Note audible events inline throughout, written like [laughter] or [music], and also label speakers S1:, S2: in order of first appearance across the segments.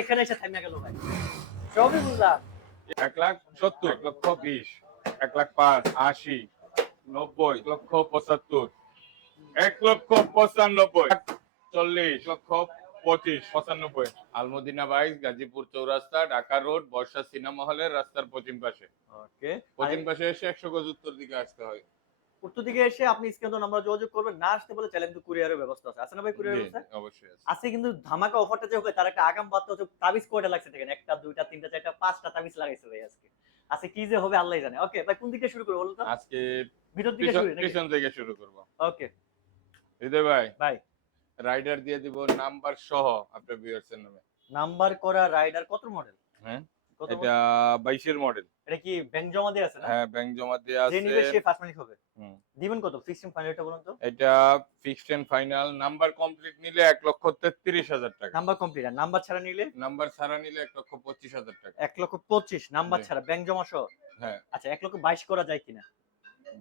S1: এখানে এসে গেল ভাই। সবই বুঝলাম।
S2: এক লাখ সত্তর এক লক্ষ বিশ এক লাখ পাঁচ আশি নব্বই লক্ষ পঁচাত্তর এক লক্ষ পঁচানব্বই চল্লিশ লক্ষ পঁচিশ পঁচানব্বই। আলমদিনা বাইক গাজীপুর চৌরাস্তা ঢাকা রোড বর্ষা সিনেমা হলের রাস্তার পশ্চিম পাশে।
S1: ওকে।
S2: পশ্চিম পাশে এসে একশো গজ উত্তর দিকে আসতে হয়।
S1: উত্তর দিকে এসে আপনি স্ক্রিনে নাম্বার যোগাযোগ করবেন। না আসতে বলে চ্যালেঞ্জ কুরিয়ারের ব্যবস্থা আছে। আছে না ভাই কুরিয়ারের ব্যবস্থা?
S2: অবশ্যই আছে।
S1: আছে কিন্তু ধামাকা অফারটা যে হবে তার একটা আগাম বার্তা হচ্ছে তাবিজ কয়টা লাগছে দেখেন? একটা দুইটা তিনটা চারটা পাঁচটা তাবিজ লাগাইছে ভাই আজকে। আজকে কি যে হবে আল্লাহ জানে। ওকে ভাই কোন দিকে শুরু করব বলুন তো
S2: আজকে
S1: ভিতর দিকে শুরু
S2: পিছন থেকে শুরু করব।
S1: ওকে
S2: হৃদয় ভাই
S1: ভাই।
S2: রাইডার দিয়ে দিব নাম্বার সহ আপনার ভিউয়ার্স এর নামে।
S1: নাম্বার করা রাইডার কত মডেল
S2: হ্যাঁ?
S1: কত
S2: এটা বাইশের মডেল
S1: model? এটা কি ব্যাংক জমা দিয়ে আছে না?
S2: হ্যাঁ ব্যাংক জমা দিয়ে
S1: যে নিবে সে ফার্স্ট মালিক হবে দিবেন কত? ফিক্সড ফাইনালটা বলুন তো।
S2: এটা fixed and final number complete নিলে এক লক্ষ তেত্রিশ হাজার টাকা।
S1: নাম্বার কমপ্লিট আর নাম্বার ছাড়া নিলে?
S2: নাম্বার ছাড়া নিলে এক লক্ষ পঁচিশ হাজার টাকা।
S1: এক লক্ষ পঁচিশ নাম্বার ছাড়া ব্যাংক জমা সহ?
S2: হ্যাঁ।
S1: আচ্ছা এক লক্ষ বাইশ করা যায় কিনা?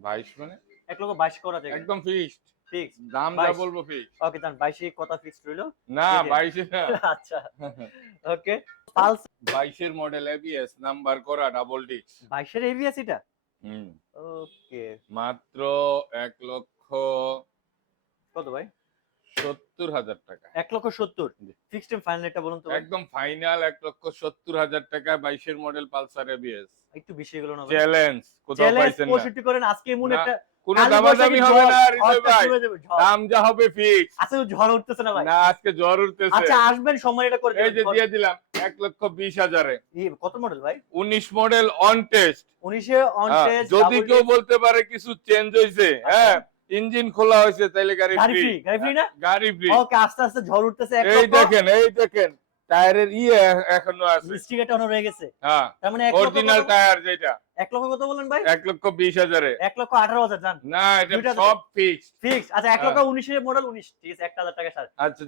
S2: বাইশ মানে?
S1: এক লক্ষ বাইশ করা যায়
S2: একদম ফিক্সড
S1: ফিক্স
S2: দাম যা বলব ফিক্স
S1: ওকে তাহলে বাইশে কথা ফিক্সড রইল।
S2: না
S1: ঠিক আছে।
S2: বাইশে না। [laughs]
S1: আচ্ছা। [laughs] ওকে পালস
S2: বাইশের মডেল এবিএস নাম্বার করা ডাবল ডিস্ক
S1: বাইশের এভিএস এটা?
S2: হুম।
S1: ওকে।
S2: মাত্র এক লক্ষ
S1: কত ভাই?
S2: সত্তর হাজার টাকা।
S1: এক লক্ষ সত্তর। ফিক্সড টাইম ফাইনাল এটা বলুন তো।
S2: একদম ফাইনাল এক লক্ষ সত্তর হাজার টাকা বাইশের মডেল পালসার এবিএস
S1: একটু বেশি গেল না
S2: চ্যালেঞ্জ কোথাও পাইছেন না।
S1: পঁয়ষট্টি করেন আজকে এমন একটা
S2: কোনো দামাদামি হবে
S1: ঝড়,
S2: না হৃদয় ভাই।
S1: শুরু হয়ে যাবে, ঝড়।
S2: দাম যা হবে ফিক্স
S1: আচ্ছা ঝড় উঠতেছে না ভাই।
S2: না আজকে জ্বর উঠতেছে।
S1: আচ্ছা আসবেন সময় এটা করে
S2: এই যে দিয়ে দিলাম এক লক্ষ বিশ হাজারে।
S1: কত মডেল ভাই?
S2: উনিশ মডেল অন টেস্ট
S1: উনিশে অন টেস্ট
S2: যদি কেউ বলতে পারে কিছু চেঞ্জ হয়েছে হ্যাঁ ইঞ্জিন খোলা হয়েছে তাইলে গাড়ি
S1: গাড়ি
S2: ফ্রি
S1: গাড়ি ফ্রি না?
S2: গাড়ি ফ্রি
S1: ওকে আস্তে আস্তে ঝড় উঠতেছে
S2: এই দেখেন এই দেখেন টায়ারের ইয়ে এখনও আছে।
S1: স্টিকারটা অন রয়ে গেছে।
S2: হ্যাঁ
S1: তার মানে
S2: অরিজিনাল টায়ার যেটা।
S1: এক লক্ষ কত বলেন ভাই?
S2: এক লক্ষ বিশ হাজারে।
S1: এক লক্ষ আঠারো হাজার জান।
S2: না এটা সব ফিক্স
S1: ফিক্স আচ্ছা এক
S2: হ্যাঁ।
S1: লক্ষ উনিশের মডেল উনিশ ঠিক আছে একটা হাজার টাকা ছাড়
S2: আচ্ছা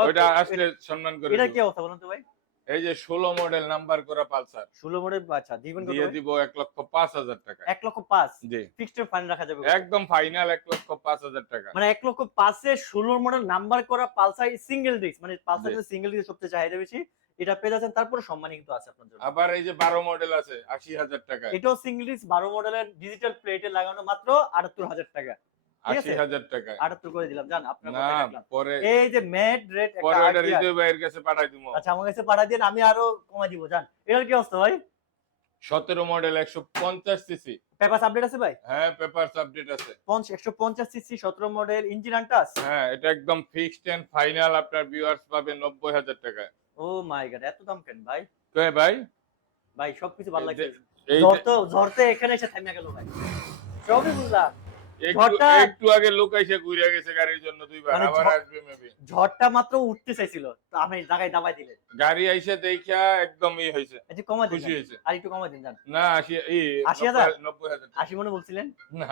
S2: ওইটা আসলে সম্মান করে
S1: এটা কি অবস্থা বলুন তো ভাই?
S2: এই যে ষোলো মডেল নাম্বার করা পালসার।
S1: ষোলো মডেল আচ্ছা দিবেন
S2: দিয়ে দিব এক লক্ষ পাঁচ হাজার টাকা।
S1: এক লক্ষ পাঁচ?
S2: জি।
S1: ফিক্সড ফাইন রাখা যাবে
S2: একদম ফাইনাল এক লক্ষ পাঁচ হাজার টাকা।
S1: মানে এক লক্ষ পাঁচে ষোলো মডেল নাম্বার করা পালসার সিঙ্গেল ডিস্ক মানে পালসার সিঙ্গেল ডিস্ক সবচেয়ে চাহিদা বেশি। এটা পেয়ে যাচ্ছেন তারপরে সম্মানী কিন্তু আছে আপনার জন্য।
S2: আবার এই যে বারো মডেল আছে আশি হাজার টাকা
S1: এটাও সিঙ্গেল ডিস্ক বারো মডেলের ডিজিটাল প্লেটে লাগানো মাত্র আটাত্তর হাজার টাকা। ঠিক
S2: আশি
S1: আছে?
S2: হাজার টাকা
S1: আটাত্তর করে দিলাম জান আপনার রাখলাম। এই যে ম্যাট রেট
S2: পরে ওটা হৃদয় ভাইয়ের কাছে পাঠাই দিব।
S1: আচ্ছা আমার কাছে পাঠা দিন আমি আরও কমাই দিব জান। এটার কি অবস্থা ভাই?
S2: সতেরো মডেল একশো পঞ্চাশ সিসি
S1: পেপার আপডেট আছে ভাই?
S2: হ্যাঁ পেপার আপডেট আছে।
S1: পঞ্চ একশো পঞ্চাশ সিসি সতেরো মডেল ইঞ্জিন আনটাস?
S2: হ্যাঁ এটা একদম ফিক্সড এন্ড ফাইনাল আপনার ভিউয়ার্স পাবে নব্বই হাজার টাকা
S1: ও মাই গড এত দাম কেন ভাই?
S2: ভাই?
S1: ভাই সবকিছু ভালো লাগছে। এখানে এসে গেল ভাই। সবই বুঝলাম।
S2: একটু আগে লোক এসে ঘুরে গেছে গাড়ির জন্য দুইবার
S1: মানে
S2: আবার আসবে মেবি
S1: ঝড়টা মাত্র উঠতে চাইছিল। তো আমি জায়গায় দাবাই দিলেন।
S2: গাড়ি আইসে দেখা একদম ই
S1: কমা দিন
S2: খুশি হয়েছে
S1: আর একটু কমা দিন জান
S2: না
S1: মনে বলছিলেন?
S2: না।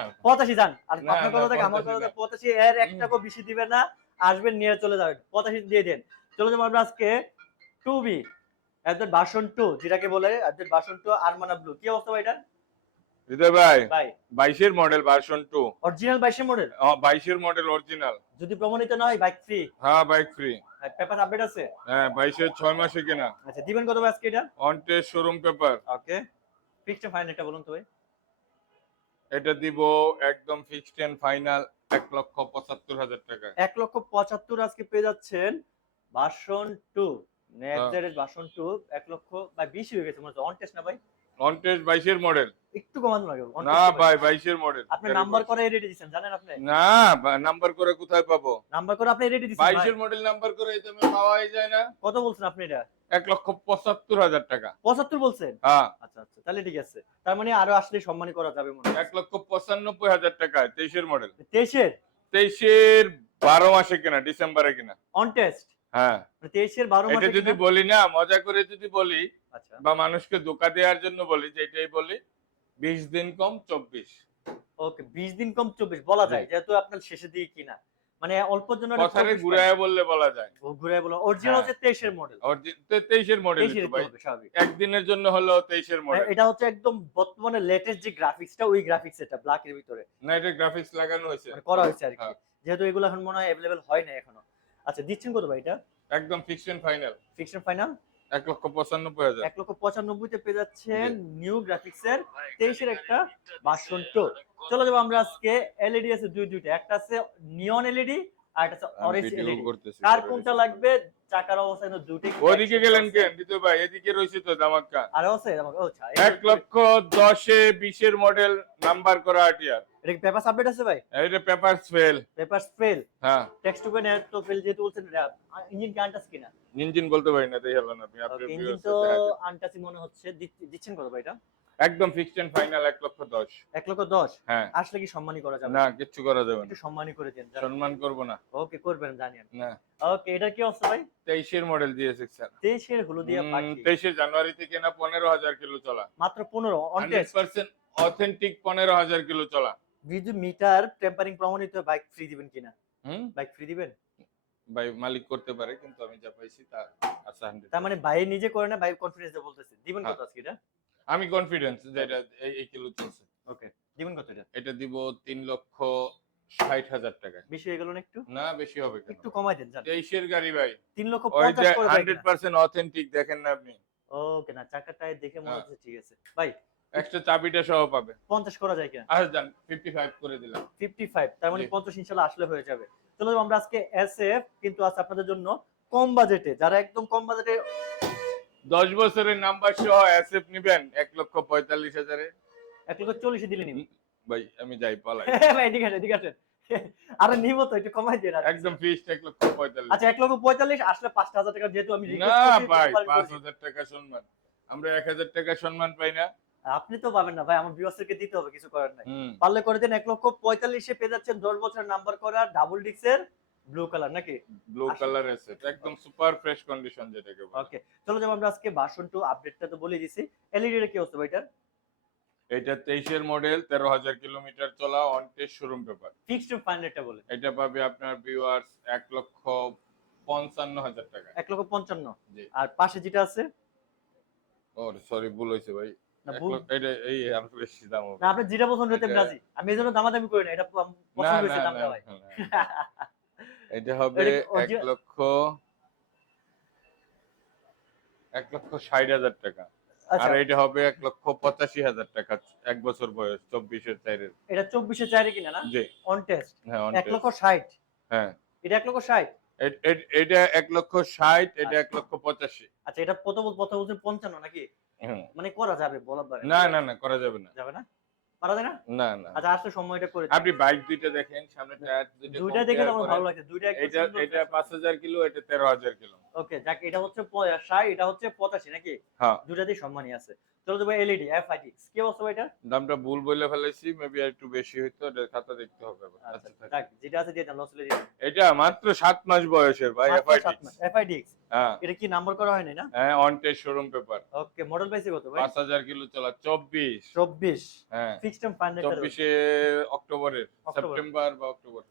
S1: আর
S2: না,
S1: আপনার
S2: না,
S1: কথা থেকে আমার কথা
S2: না।
S1: পঁচাশি এর এক টাকাও বেশি দিবেন না। আসবেন নিয়ে চলে যাবেন। পঁচাশি দিয়ে দেন। চলে যাব আমরা আজকে টু বি একজন বাসন টু যেটাকে বলে একজন বাসন টু আরমানা ব্লু কি অবস্থা ভাই এটা
S2: হৃদয় ভাই
S1: ভাই।
S2: বাইশের মডেল ভার্সন টু
S1: অরিজিনাল বাইশের মডেল
S2: বাইশের মডেল অরিজিনাল
S1: যদি প্রমাণিত না হয় বাইক ফ্রি
S2: হ্যাঁ বাইক ফ্রি
S1: পেপার আপডেট আছে?
S2: হ্যাঁ বাইশের ছয় মাসে কেনা।
S1: আচ্ছা দিবেন কত আজকে এটা?
S2: On test showroom paper
S1: okay fixed fine এটা বলুন তো ভাই।
S2: এটা দিব একদম ফিক্সড এন্ড ফাইনাল এক লক্ষ পঁচাত্তর হাজার টাকা
S1: এক লক্ষ পঁচাত্তর আজকে পেয়ে যাচ্ছেন বাসন টু নেক্সট বাসন টু এক লক্ষ ভাই বেশি হয়ে গেছে মনে অন টেস্ট না ভাই?
S2: অন টেস্ট বাইশের মডেল
S1: একটু কমানো লাগে।
S2: না ভাই বাইশের মডেল
S1: আপনি নাম্বার করে রেডি দিয়েছেন জানেন আপনি?
S2: না নাম্বার করে কোথায় পাবো?
S1: নাম্বার করে আপনি রেডি দিয়েছেন
S2: বাইশের মডেল নাম্বার করে দামে পাওয়াই যায় না।
S1: কত বলছেন আপনি এটা?
S2: এক লক্ষ পঁচাত্তর হাজার টাকা।
S1: পঁচাত্তর বলছেন?
S2: হ্যাঁ।
S1: আচ্ছা আচ্ছা তাহলে ঠিক আছে। তার মানে আরও আসলে সম্মানী করা যাবে মনে
S2: এক লক্ষ পঁচানব্বই হাজার টাকা তেইশের মডেল
S1: তেইশের?
S2: তেইশের বারো মাসে কেনা ডিসেম্বরে কেনা।
S1: অন টেস্ট
S2: হ্যাঁ।
S1: মানে তেইশের বারো
S2: এটা যদি বলি না মজা করে যদি বলি
S1: আচ্ছা।
S2: বা মানুষকে ধোকা দেওয়ার জন্য বলি যে এটাই বলি বিশ দিন কম চব্বিশ।
S1: ওকে বিশ দিন কম চব্বিশ বলা যায় যেহেতু আপনার শেষে দিয়ে কিনা। মানে অল্প জন্য
S2: কথারে ঘুরায় বললে বলা যায়।
S1: ঘুরে বলো অরিজিনাল। হচ্ছে তেইশের মডেল
S2: Origi- তে- তেইশের মডেল
S1: তেইশের
S2: ভাই। একদিনের জন্য হলো তেইশের মডেল
S1: এটা হচ্ছে একদম বর্তমানে লেটেস্ট যে গ্রাফিক্সটা ওই গ্রাফিক্স এটা ব্ল্যাক এর ভিতরে।
S2: না এটা গ্রাফিক্স লাগানো হয়েছে।
S1: মানে করা হয়েছে আর কি।
S2: হ্যাঁ।
S1: যেহেতু এগুলো এখন মনে হয় অ্যাভেলেবেল হয় না এখনও। আচ্ছা দিচ্ছেন কত ভাই এটা?
S2: একদম ফিক্সড ফাইনাল
S1: ফিক্সড ফাইনাল
S2: এক লক্ষ পঁচানব্বই হাজার।
S1: এক লক্ষ পঁচানব্বইতে পেয়ে যাচ্ছেন নিউ গ্রাফিক্স এর তেইশের একটা ভার্সন টু চলে যাব আমরা আজকে এলইডি আছে দুই দুইটা। একটা আছে নিয়ন এলইডি আর একটা অরেঞ্জ এলইডি কার কোনটা লাগবে? চাকার অবস্থা কিন্তু দুটোই
S2: ওদিকে গেলেন কেন? দিতে ভাই এদিকে রয়েছে তো দামাক্কা
S1: আর আছে আমাকে আচ্ছা
S2: এক লক্ষ দশে বিশের মডেল নাম্বার করা আটিয়ার
S1: এটা কি পেপার আপডেট আছে ভাই?
S2: এটা পেপার ফেল
S1: ফেল
S2: হ্যাঁ।
S1: টেক্সট টু নেট তো ফেল যেহেতু বলছেন ইঞ্জিন কি আনটাস কিনা?
S2: ইঞ্জিন বলতে পারি না তাই হলো না আপনি আপনার
S1: ইঞ্জিন তো আনটাসই মনে হচ্ছে। দিচ্ছ- দিচ্ছেন কত ভাই এটা?
S2: একদম ফিক্সড এন্ড ফাইনাল এক লক্ষ দশ।
S1: এক লক্ষ দশ?
S2: হ্যাঁ।
S1: আসলে কি সম্মানই করা যাবে?
S2: না কিচ্ছু করা যাবে
S1: একটু
S2: না
S1: সম্মানই করে দেন
S2: সম্মান করব না।
S1: ওকে করবেন জানি আমি
S2: না।
S1: ওকে এটা কি অবস্থা ভাই?
S2: তেইশের মডেল দিয়েছে স্যার।
S1: তেইশের হলুদিয়া পাখি।
S2: তেইশে জানুয়ারি থেকে না পনেরো হাজার কিলো চলা।
S1: মাত্র পনেরো অন
S2: হান্ড্রেড পার্সেন্ট অথেন্টিক পনেরো হাজার কিলো চলা।
S1: যদি মিটার টেম্পারিং প্রমাণিত বাইক ফ্রি দিবেন কিনা?
S2: হুম?
S1: বাইক ফ্রি দিবেন?
S2: ভাই মালিক করতে পারে কিন্তু আমি যা পাইছি তা হান্ড্রেড
S1: তার মানে ভাই নিজে করে না ভাই কনফিডেন্স বলতেছে। দিবেন
S2: হ্যাঁ।
S1: কত আজকে এটা?
S2: আমি কনফিডেন্স যে এটা এই- কিলো চলছে।
S1: ওকে দিবেন কত এটা?
S2: এটা দিব তিন লক্ষ ষাট হাজার টাকা
S1: বেশি হয়ে গেল না একটু?
S2: না বেশি হবে কেন?
S1: একটু কমাই দেন জান
S2: তেইশের গাড়ি ভাই।
S1: তিন লক্ষ পঞ্চাশ
S2: হান্ড্রেড পার্সেন্ট অথেন্টিক দেখেন না আপনি?
S1: ওকে না চাকার দেখে মনে
S2: হ্যাঁ।
S1: হচ্ছে ঠিক আছে। ভাই
S2: এক্সট্রা চাবিটা সহ পাবে।
S1: পঞ্চাশ করা যায় কিনা?
S2: আচ্ছা যান ফিফটি ফাইভ করে দিলাম।
S1: ফিফটি ফাইভ তার মানে
S2: জি।
S1: পঞ্চাশ ইনশাল্লাহ আসলে হয়ে যাবে। চলো আমরা আজকে এস এফ কিন্তু আজ আপনাদের জন্য কম বাজেটে যারা একদম কম বাজেটে
S2: দশ বছরের নাম্বার সহ অ্যাসেপ নিবেন এক লক্ষ পঁয়তাল্লিশ হাজারে।
S1: এক লক্ষ চল্লিশে দিলে নিবি।
S2: ভাই আমি যাই পালাই। [laughs]
S1: ভাই এদিকে আসেন, এদিকে আসেন। আরে নিব তো একটু কমাই দিয়ে
S2: একদম ফিক্সড এক লক্ষ পঁয়তাল্লিশ।
S1: আচ্ছা এক লক্ষ পঁয়তাল্লিশ আসলে পাঁচটা হাজার টাকা যেহেতু আমি
S2: না ভাই
S1: compare
S2: পাঁচ
S1: করছি।
S2: হাজার টাকা সম্মান। আমরা এক হাজার টাকা সম্মান পাই না।
S1: আপনি তো পাবেন না ভাই আমার বিওসকে দিতে হবে কিছু করার নাই। পারলে করে দেন এক লক্ষ পঁয়তাল্লিশে পেয়ে যাচ্ছেন দশ বছরের নাম্বার করা ডাবল ডিক্সের ব্লু কালার নাকি?
S2: ব্লু কালার আছে একদম সুপার ফ্রেশ কন্ডিশন যেটাকে বলে।
S1: ওকে চলো যাব আমরা আজকে ভার্সন আপডেটটা তো বলে দিছি। এলইডি এর কি অবস্থা
S2: এটা তেইশের মডেল তেরো হাজার কিলোমিটার চলা on test showroom paper
S1: fixed fine রেটটা বলে।
S2: এটা পাবে আপনার ভিউয়ার্স এক লক্ষ পঞ্চান্ন হাজার টাকা।
S1: এক লক্ষ পঞ্চান্ন?
S2: জি।
S1: আর পাশে যেটা আছে?
S2: ও সরি ভুল হয়েছে ভাই। এটা এই আর বেশি দাম
S1: না আপনি যেটা পছন্দ হতে
S2: এটা-
S1: রাজি। আমি এই জন্য দামাদামি করি না এটা পছন্দ হয়েছে দামটা ভাই। [laughs]
S2: এটা হবে এক লক্ষ এক লক্ষ ষাট হাজার টাকা। আর
S1: আচ্ছা
S2: এটা হবে এক লক্ষ পঁচাশি হাজার টাকা এক বছর বয়স চব্বিশের
S1: এটা চব্বিশে চাইরে কিনা না?
S2: জি।
S1: অন টেস্ট
S2: হ্যাঁ
S1: এক লক্ষ ষাট।
S2: হ্যাঁ।
S1: এটা এক লক্ষ ষাট?
S2: এটা এক লক্ষ ষাট এটা এক লক্ষ পঁচাশি।
S1: আচ্ছা এটা বল- কত বলছেন পঞ্চান্ন নাকি?
S2: হুম।
S1: মানে করা যাবে পারে
S2: না না না করা যাবে না।
S1: যাবে না? পারা যায় না?
S2: না না।
S1: আচ্ছা আসলে সময়টা করে
S2: আপনি বাইক দুইটা দেখেন সামনে টায়ার দুইটা
S1: দুইটা দেখে আমার ভালো লাগছে দুইটা
S2: এটা এটা পাঁচ হাজার কিলো এটা তেরো হাজার কিলো।
S1: ওকে যাক এটা হচ্ছে প- ষাট এটা হচ্ছে পঁচাশি নাকি?
S2: হ্যাঁ।
S1: দুটাতেই সম্মানই আছে। চলো যাব এলইডি এফ আইটি কি অবস্থা এটা
S2: দামটা ভুল বলে ফেলেছি মেবি একটু বেশি হইতো এটা খাতা দেখতে হবে
S1: আচ্ছা
S2: আচ্ছা,
S1: যাক যেটা আছে লসলে
S2: এটা মাত্র সাত মাস বয়সের ভাই এফআইটি।
S1: FIDX
S2: হ্যাঁ।
S1: এটা কি নাম্বার করা হয়নি না?
S2: হ্যাঁ on test showroom paper
S1: okay model পাইছে কত ভাই?
S2: পাঁচ হাজার কিলো চলা চব্বিশ।
S1: চব্বিশ।
S2: হ্যাঁ।
S1: ফিক্সড টাইম ফাইনাল
S2: চব্বিশে অক্টোবরের
S1: অক্টোবর।
S2: সেপ্টেম্বর বা অক্টোবর।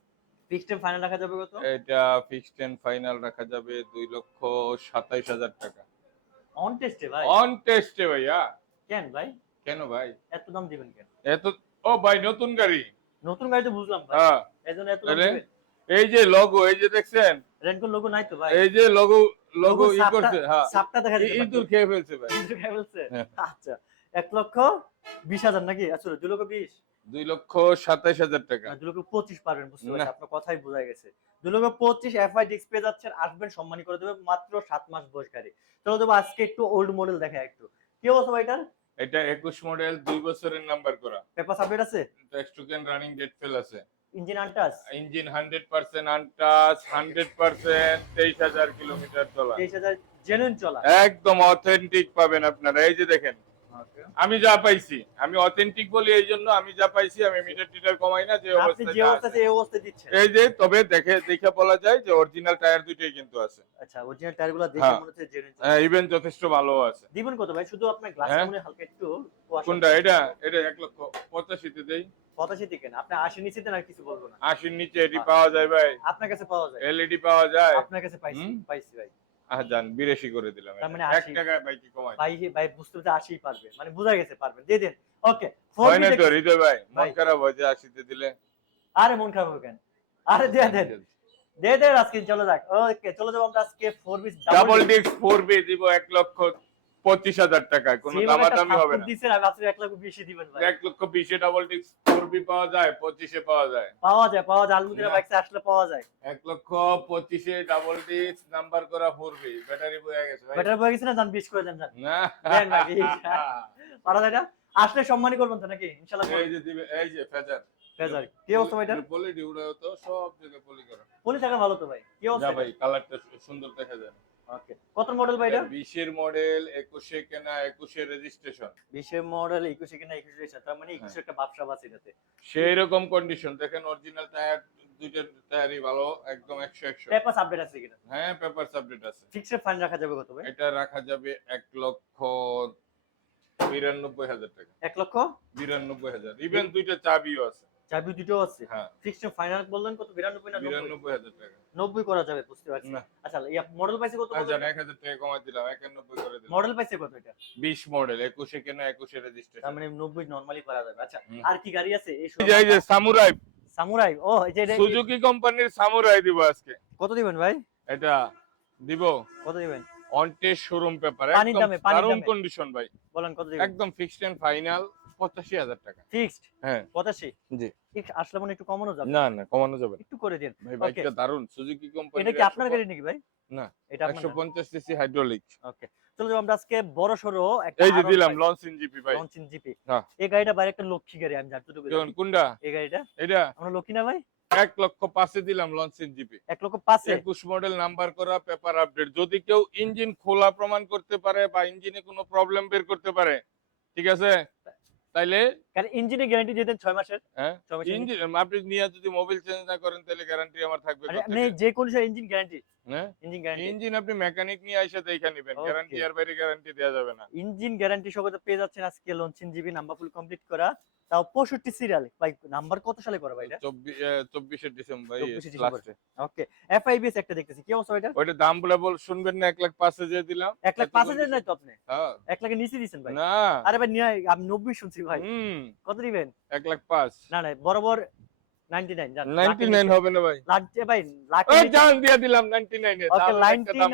S1: ফিক্সড টাইম ফাইনাল রাখা যাবে কত?
S2: এটা ফিক্সড এন্ড ফাইনাল রাখা যাবে দুই লক্ষ সাতাইশ হাজার টাকা।
S1: অন টেস্টে ভাই?
S2: অন টেস্টে ভাইয়া।
S1: কেন ভাই?
S2: কেন ভাই?
S1: এত দাম দিবেন কেন?
S2: এত ও ভাই নতুন গাড়ি।
S1: নতুন গাড়ি তো বুঝলাম ভাই।
S2: হ্যাঁ।
S1: এজন্য এত দাম দিবেন?
S2: এই যে লোগো এই যে দেখছেন?
S1: রেনকো লোগো নাই তো ভাই?
S2: এই যে লোগো লোগো ই করছে হ্যাঁ।
S1: সাপটা দেখা যাচ্ছে
S2: ইঁদুর খেয়ে ফেলছে ভাই।
S1: ইঁদুর খেয়ে ফেলছে?
S2: হ্যাঁ।
S1: আচ্ছা এক লক্ষ বিশ হাজার নাকি? আচ্ছা দুই লক্ষ বিশ।
S2: দুই লক্ষ সাতাইশ হাজার টাকা।
S1: দুই লক্ষ পঁচিশ পারবেন বুঝতে পারছি আপনার কথাই বোঝা গেছে। দুই লক্ষ পঁচিশ এফআই যাচ্ছেন আসবেন সম্মানী করে দেবে মাত্র সাত মাস বয়স গাড়ি। চলো দেবো আজকে একটু ওল্ড মডেল দেখা একটু। কি অবস্থা ভাই এটার?
S2: এটা একুশ মডেল দুই বছরের নাম্বার করা।
S1: পেপার আপডেট আছে?
S2: টেক্সটুকেন রানিং ডেট ফেল আছে।
S1: Engine আনটাস
S2: engine hundred percent untouch hundred percent তেইশ হাজার কিলোমিটার চলা।
S1: তেইশ হাজার জেনুইন চলা।
S2: একদম অথেন্টিক পাবেন আপনারা। এই যে দেখেন আমি যা পাইছি আমি অথেন্টিক বলি এই জন্য আমি যা পাইছি আমি মিটার টিটার কমাই না যে অবস্থা
S1: এই অবস্থা দিচ্ছেন।
S2: এই যে তবে দেখে দেখে বলা যায় যে অরিজিনাল টায়ার দুইটাই কিন্তু আছে।
S1: আচ্ছা অরিজিনাল টায়ারগুলো দেখে
S2: হ্যাঁ।
S1: মনে হচ্ছে জেনুইন
S2: ইভেন যথেষ্ট ভালো আছে।
S1: দিবেন কত ভাই? শুধু আপনার গ্লাস
S2: হ্যাঁ।
S1: মনে হালকা একটু
S2: কোনটা? এটা এটা এক লক্ষ পঁচাশিতে দেই।
S1: পঁচাশি থেকে না আপনি আশি নিচে দেন আর কিছু বলব না।
S2: আশির নিচে এটি পাওয়া যায় ভাই।
S1: আপনার কাছে পাওয়া যায়।
S2: এলইডি পাওয়া যায়।
S1: আপনার কাছে পাইছি পাইছি ভাই।
S2: আহ জান করে দিলাম
S1: তার মানে 80
S2: টাকা বাইকি কমাই
S1: ভাই ভাই বুঝতে তো 80 পারবে। মানে বোঝা গেছে পারবেন দিয়ে দেন। ওকে
S2: হয় না তো হৃদয় ভাই মন
S1: ভাই।
S2: খারাপ হয় যে তে দিলে।
S1: আরে মন খারাপ হবে কেন? আরে দিয়ে দেন। দে দে আজকে চলে যাক। ওকে চলে যাব আমরা আজকে ফোর বিস
S2: ডাবল ডিস্ক ফোর বি দিব এক লক্ষ পঁচিশ হাজার টাকায় কোনো দামাদামি হবে না।
S1: এক লাখ বেশি দিবেন
S2: এক লক্ষ বিশে ডাবল ফোর পাওয়া যায় পঁচিশে পাওয়া যায়।
S1: পাওয়া যায় পাওয়া যায় আলমুদিনা
S2: না।
S1: বাইকসে আসলে পাওয়া যায়।
S2: এক লক্ষ পঁচিশে ডাবল ডিস্ক নাম্বার করা ফোর বি ব্যাটারি বয়ে গেছে
S1: বেটার বয়ে গেছে না বিশ করে দেন
S2: না।
S1: পারা যায় না? আসলে সম্মানই করবেন তো নাকি? ইনশাআল্লাহ
S2: এই যে দিবে এই যে ফেজার।
S1: ফেজার কি অবস্থা ভাই এটা
S2: পলি ডিউরাও তো সব জায়গায় পলি করা।
S1: পলি থাকা ভালো তো ভাই কি অবস্থা
S2: ভাই কালারটা সুন্দর দেখা যায়।
S1: কত মডেল ভাই এটা?
S2: মডেল একুশে কেনা একুশে রেজিস্ট্রেশন
S1: বিশের মডেল একুশে কিনা একুশে রয়েছে তার মানে একুশে একটা ব্যবসা আছে এটাতে।
S2: সেই রকম কন্ডিশন দেখেন অরিজিনাল টায়ার দুইটার টায়ারই ভালো একদম একশো একশো।
S1: পেপার আপডেট আছে কিনা?
S2: হ্যাঁ পেপার সাবজেক্ট আছে।
S1: ফিক্সড ফাইন রাখা যাবে কত ভাই?
S2: এটা রাখা যাবে এক লক্ষ বিরানব্বই হাজার টাকা।
S1: এক লক্ষ?
S2: বিরানব্বই হাজার। ইভেন দুইটা চাবিও আছে।
S1: চাবি দুটো আছে।
S2: হ্যাঁ।
S1: ফিক্সড ফাইনাল বললেন কত? বিরানব্বই না নব্বই?
S2: বিরানব্বই হাজার টাকা।
S1: নব্বই করা যাবে বুঝতে পারছি। আচ্ছা ইয়া মডেল পাইছে কত
S2: এক হাজার টাকা কমাই দিলাম একানব্বই করে দিলাম।
S1: মডেল পাইছে কত এটা?
S2: বিশ মডেল একুশে কেনা একুশে
S1: তার
S2: রেজিস্ট্রেশন
S1: মানে নব্বই নর্মালি করা যাবে। আচ্ছা আর কি গাড়ি আছে? এই
S2: এই যে সামুরাই।
S1: সামুরাই? ও এই যে
S2: সুজুকি কোম্পানির সামুরাই দিব আজকে।
S1: কত দিবেন ভাই?
S2: এটা দিব।
S1: কত দিবেন?
S2: অনটেস্ট শোরুম পেপার একদম দারুণ কন্ডিশন ভাই।
S1: বলেন কত দিবেন?
S2: একদম ফিক্সড এন্ড ফাইনাল পঁচাশি হাজার টাকা।
S1: ফিক্সড?
S2: হ্যাঁ।
S1: পঁচাশি?
S2: জি।
S1: আসলে মানে একটু কমানো যাবে।
S2: না না কমানো যাবে
S1: একটু করে দিন।
S2: ভাই বাইকটা দারুণ। সুজুকি কোম্পানি
S1: এটা কি আপনার গাড়ি নাকি ভাই?
S2: না,
S1: এটা আপনার
S2: একশো পঞ্চাশ সিসি হাইড্রোলিক
S1: ওকে চলো আমরা আজকে বড় সড়ো একটা
S2: এই যে দিলাম লঞ্চ জিপি ভাই।
S1: লঞ্চিং জিপি
S2: হ্যাঁ।
S1: এই গাড়িটা বাইরে একটা লক্ষ্মী গাড়ি আমি যতটুকু
S2: যেমন
S1: জানি।
S2: কোনটা?
S1: এই গাড়িটা?
S2: এটা?
S1: আমরা লক্ষ্মী না ভাই?
S2: এক লক্ষ পাঁচে দিলাম লঞ্চ জিপি
S1: এক লক্ষ পাঁচে?
S2: একুশ মডেল নাম্বার করা পেপার আপডেট যদি কেউ ইঞ্জিন খোলা প্রমাণ করতে পারে বা ইঞ্জিনে কোনো প্রবলেম বের করতে পারে ঠিক আছে? তাইলে?
S1: কারণ ইঞ্জিনের গ্যারান্টি দিতেন ছয় মাসের
S2: হ্যাঁ?
S1: 6 মাসের
S2: ইঞ্জিন আপনি নিয়ে যদি মোবাইল চেঞ্জ না করেন তাহলে গ্যারান্টি আমার থাকবে
S1: আরে
S2: কত
S1: আপনি? যে কোনো ইঞ্জিন গ্যারান্টি
S2: হ্যাঁ?
S1: ইঞ্জিন গ্যারান্টি
S2: ইঞ্জিন আপনি মেকানিক নিয়ে এসে দেখা নেবেন. গ্যারান্টি আর বাইরে গ্যারান্টি দেওয়া যাবে না।
S1: ইঞ্জিন গ্যারান্টি সহ পেয়ে যাচ্ছেন আজকে launching GB number full complete করা। তাও পঁয়ষট্টি সিরিয়াল ভাই নাম্বার কত সালে করা ভাই এটা?
S2: চব্বিশে ডিসেম্বর
S1: 24 ডিসেম্বর।
S2: লাস্টে
S1: ওকে এফআইবিএস একটা দেখতেছি। কি অবস্থা এটা
S2: ওইটা দাম বলে বল শুনবেন না এক লাখ পাঁচ হাজার দিলাম।
S1: এক লাখ পাঁচ হাজার নাই তো আপনি?
S2: হ্যাঁ।
S1: এক লাখের নিচে দিচ্ছেন ভাই।
S2: না।
S1: আরে ভাই আমি নব্বই শুনছি ভাই। কত দিবেন?
S2: এক লাখ পাঁচ।
S1: না না বরাবর নাইনটি নাইন
S2: নাইনটি নাইন হবে না ভাই।
S1: লাগছে ভাই
S2: জান দিয়ে দিলাম
S1: ওকে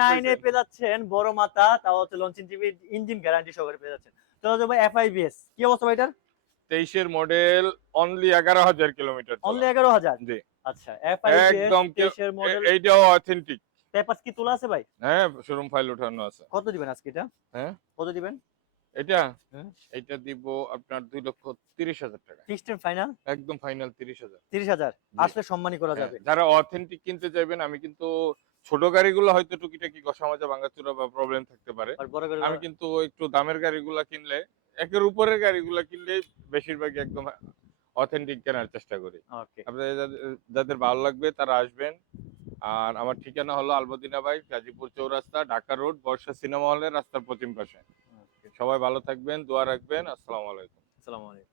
S1: নাইনে পেয়ে যাচ্ছেন বড় মাথা তাও হচ্ছে লঞ্চিং জিবি ইঞ্জিন গ্যারান্টি সহকারে পেয়ে যাচ্ছেন। তো যাব এফআইবিএস কি অবস্থা ভাই এটার?
S2: তেইশের মডেল অনলি এগারো হাজার কিলোমিটার
S1: অনলি এগারো হাজার?
S2: জি।
S1: আচ্ছা
S2: একদম কেউ-
S1: তেইশের মডেল
S2: এ- এইটাও অথেন্টিক
S1: পেপারস কি তোলা আছে ভাই?
S2: হ্যাঁ শোরুম ফাইল ওঠানো আছে।
S1: কত দিবেন আজকে এটা?
S2: হ্যাঁ?
S1: কত দিবেন?
S2: এটা?
S1: হ্যাঁ।
S2: এটা দিব আপনার দুই লক্ষ তিরিশ হাজার টাকা।
S1: ফাইনাল
S2: একদম ফাইনাল তিরিশ হাজার।
S1: তিরিশ হাজার। আসলে সম্মানই করা যাবে।
S2: যারা অথেন্টিক কিনতে চাইবেন আমি কিন্তু ছোট গাড়িগুলো হয়তো টুকিটাকি কষা মাজা ভাঙাচুরা বা প্রবলেম থাকতে পারে। আমি কিন্তু একটু দামের গাড়িগুলা কিনলে একের উপরের গাড়িগুলো কিনলে বেশিরভাগই একদম অথেন্টিক কেনার চেষ্টা করি।
S1: ওকে
S2: আপনাদের যাদের- যাদের ভালো লাগবে তারা আসবেন। আর আমার ঠিকানা হলো আলবদিনা bike Gazipur Chowrasta Dhaka road Barsha cinema হলের রাস্তার পশ্চিম পাশে। সবাই ভালো থাকবেন দোয়া রাখবেন। আসসালামু আলাইকুম।
S1: আসসালামু আলাইকুম।